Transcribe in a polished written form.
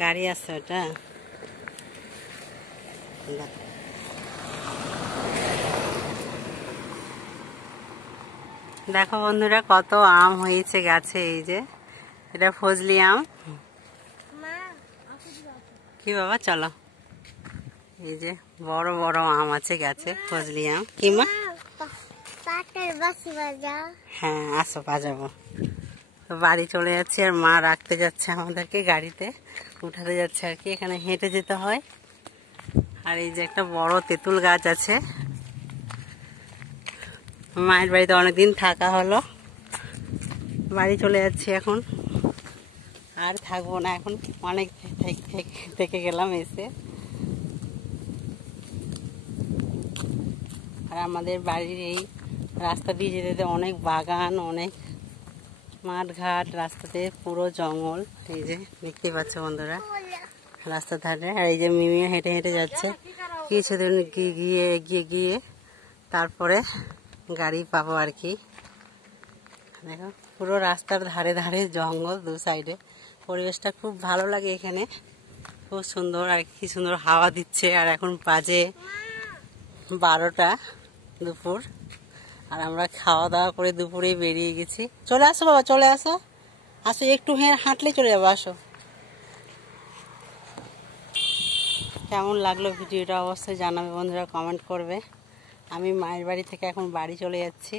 গাড়ি আছে ওটা। দেখো বন্ধুরা কত আম হয়েছে গাছে। এই যে এটা ফজলি আম। কি বাবা চলো, এই যে বড় বড় আম আছে গাছে, ফজলি আম। কি মা? হ্যাঁ আসো বাজাবো। তো বাড়ি চলে যাচ্ছি আর মা রাখতে যাচ্ছে আমাদেরকে, গাড়িতে উঠাতে যাচ্ছে আর কি। এখানে হেঁটে যেতে হয়। আর এই যে একটা বড় তেঁতুল গাছ আছে। মায়ের বাড়িতে অনেকদিন থাকা হলো, বাড়ি চলে যাচ্ছি এখন। আর থাকবো না এখন, অনেক থেকে গেলাম এসে। আর আমাদের বাড়ির এই রাস্তা দিয়ে যেতে যেতে অনেক বাগান, অনেক মাঠ ঘাট, রাস্তাতে পুরো জঙ্গল। এই যে দেখতে পাচ্ছ বন্ধুরা রাস্তার ধারে। আর এই যে মিমিও হেঁটে হেঁটে যাচ্ছে। কিছুদিন গিয়ে এগিয়ে গিয়ে তারপরে গাড়ি পাবো আর কি। দেখো পুরো রাস্তার ধারে ধারে জঙ্গল, দু সাইডে। পরিবেশটা খুব ভালো লাগে এখানে, খুব সুন্দর। আর কি সুন্দর হাওয়া দিচ্ছে। আর এখন বাজে 12টা দুপুর। আর আমরা খাওয়া দাওয়া করে দুপুরে বেরিয়ে গেছি। চলে আসো বাবা, চলে আসো, আসো একটু হাঁটলে চলে যাবো। আসো। কেমন লাগলো ভিডিওটা অবশ্যই জানাবে বন্ধুরা, কমেন্ট করবে। আমি মায়ের বাড়ি থেকে এখন বাড়ি চলে যাচ্ছি।